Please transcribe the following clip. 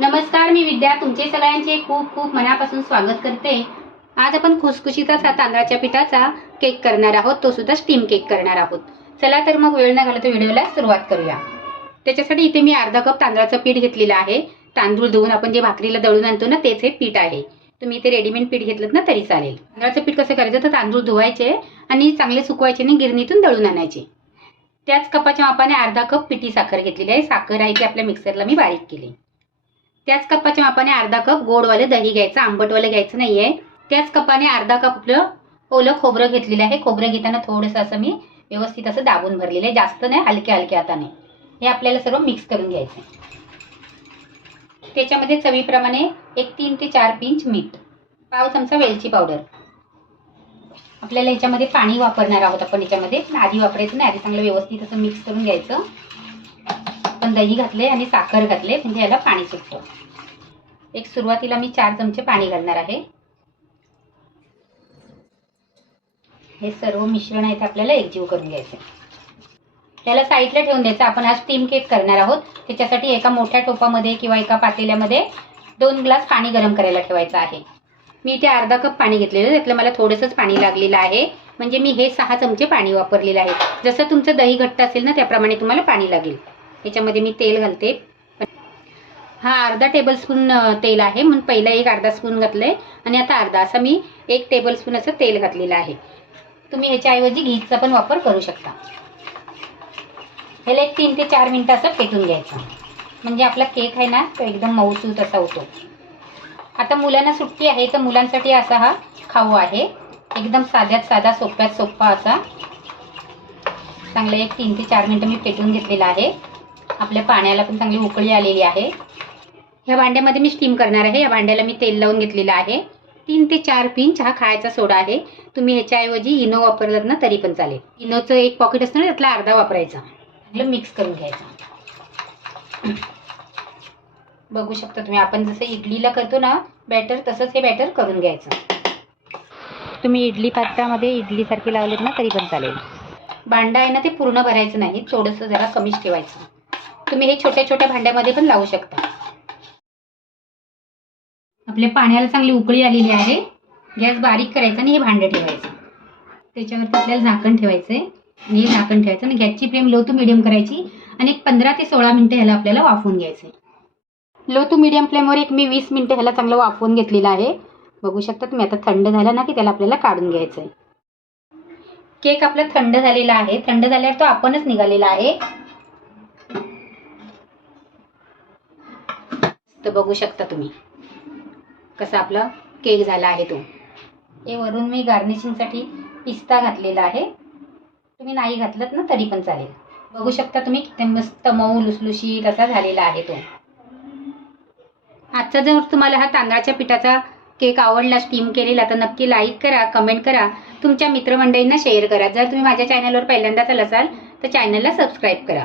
नमस्कार मी विद्या. तुमचे सगळ्यांचे खूप खूप मनापासून स्वागत करते. आज आपण खुसखुशीत तांदळाच्या पिठाचा केक करणार आहोत. तो सुद्धा स्टीम केक करणार आहोत. चला तर मग वेळ न घालता व्हिडिओला सुरुवात करूया. त्याच्यासाठी इथे मी अर्धा कप तांदळाचं पीठ घेतलेलं आहे. तांदूळ धुवून आपण जे भाकरीला दळून आणतो ना तेच हे पीठ आहे. तुम्ही इथे रेडीमेड पीठ घेतलं ना तरी चालेल. तांदळाचं पीठ कसं करायचं? तर तांदूळ धुवायचे आणि चांगले सुकवायचे आणि गिरणीतून दळून आणायचे. त्याच कपाच्या मापाने अर्धा कप पिठी साखर घेतलेली आहे. साखर आहे ती आपल्या मिक्सरला मी बारीक केली. त्याच कपाच्या मापाने अर्धा कप गोडवाले दही घ्यायचं आंबटवाले घ्यायचं नाहीये. त्याच कपाने अर्धा कप आपलं ओलं खोबरं घेतलेलं आहे. खोबरं घेताना थोडंसं असं मी व्यवस्थित असं दाबून भरलेलं आहे. जास्त नाही हलक्या हलक्या हाताने हे आपल्याला सर्व मिक्स करून घ्यायचं आहे. त्याच्यामध्ये चवीप्रमाणे एक तीन ते चार पिंच मीठ पाव चमचा वेलची पावडर. आपल्याला याच्यामध्ये पाणी वापरणार आहोत आपण. याच्यामध्ये आधी वापरायचं नाही आधी चांगलं व्यवस्थित असं मिक्स करून घ्यायचं. आपण दही घातले आणि साखर घातले म्हणजे याला पाणी सुटतं. एक सुरुवातीला मी चार चमचे पाणी घालणार आहे. हे सर्व मिश्रण आहे ते आपल्याला एकजीव करून घ्यायचं. त्याला साईडला ठेवून द्यायचं. आपण आज स्टीम केक करणार आहोत. त्याच्यासाठी एका मोठ्या टोपामध्ये किंवा एका पातेल्यामध्ये दोन ग्लास पाणी गरम करायला ठेवायचं आहे. मी इथे अर्धा कप पाणी घेतलेलं त्यातलं मला थोडंसंच पाणी लागलेलं आहे. म्हणजे मी हे सहा चमचे पाणी वापरलेलं आहे. जसं तुमचं दही घट्ट असेल ना त्याप्रमाणे तुम्हाला पाणी लागेल. याच्यामध्ये मी तेल घालते. हा अर्धा टेबलस्पून तेल आहे. म्हणून पहिला एक अर्धा स्पून घातलंय. आणि आता अर्धा असं मी एक टेबलस्पून असं तेल घातलेलं आहे. तुम्ही ह्याच्याऐवजी घीचा पण वापर करू शकता. ह्याला एक तीन ते चार मिनटं असं पेटून घ्यायचं. म्हणजे आपला केक आहे ना तो एकदम मऊसूत असा होतो. आता मुलांना सुट्टी आहे तर मुलांसाठी असा हा खाऊ आहे. एकदम साध्यात साधा सोप्यात सोप्पा असा. चांगला एक तीन ते चार मिनटं मी पेटून घेतलेला आहे. आपल्या पाण्याला पण चांगली उकळी आलेली आहे. ह्या भांड्यामध्ये मी स्टीम करणार आहे. या भांड्याला मी तेल लावून घेतलेलं आहे. तीन ते चार पिंच हा खायचा सोडा आहे. तुम्ही ह्याच्याऐवजी इनो वापरलात ना तरी पण चालेल. इनोचं एक पॉकेट असतं ना त्यातला अर्धा वापरायचा. चांगलं मिक्स करून घ्यायचा. बघू शकता तुम्ही आपण जसं इडलीला करतो ना बॅटर तसंच हे बॅटर करून घ्यायचं. तुम्ही इडली पात्रामध्ये इडलीसारखे लावलेत ना तरी पण चालेल. भांडा आहे ना ते पूर्ण भरायचं नाही. थोडंसं जरा कमीच ठेवायचं. तुम्ही हे छोट्या छोट्या भांड्यामध्ये पण लावू शकता. आपल्या पाण्याला चांगली उकळी आलेली आहे. गॅस बारीक करायचा आणि हे भांडं ठेवायचं. त्याच्यावरती आपल्याला झाकण ठेवायचं आहे आणि हे झाकण ठेवायचं आणि गॅसची फ्लेम लो टू मिडियम करायची आणि एक पंधरा ते सोळा मिनटं ह्याला आपल्याला वाफवून घ्यायचं आहे लो टू मिडियम फ्लेमवर एक मी वीस मिनटं ह्याला चांगलं वाफवून घेतलेलं आहे. बघू शकता तुम्ही आता थंड झाला ना की त्याला आपल्याला काढून घ्यायचं आहे केक आपला थंड झालेला आहे. थंड झाल्यावर तो आपणच निघालेला आहे. तर बघू शकता तुम्ही. कसा आपला केक झाला आहे तो. हे वरून मी गार्निशिंगसाठी पिस्ता घातलेला आहे. तुम्ही नाही घातलं ना तरी पण चालेल. बघू शकता तुम्ही किती मस्त मऊ लुसलुशीत असा झालेला आहे तो. आजचा जर तुम्हाला हा तांदळाच्या पिठाचा केक आवडला स्टीम केलेला तर नक्की लाईक करा कमेंट करा. तुमच्या मित्रमंडळींना शेअर करा. जर तुम्ही माझ्या चॅनलवर पहिल्यांदाच असाल तर चॅनलला सबस्क्राईब करा.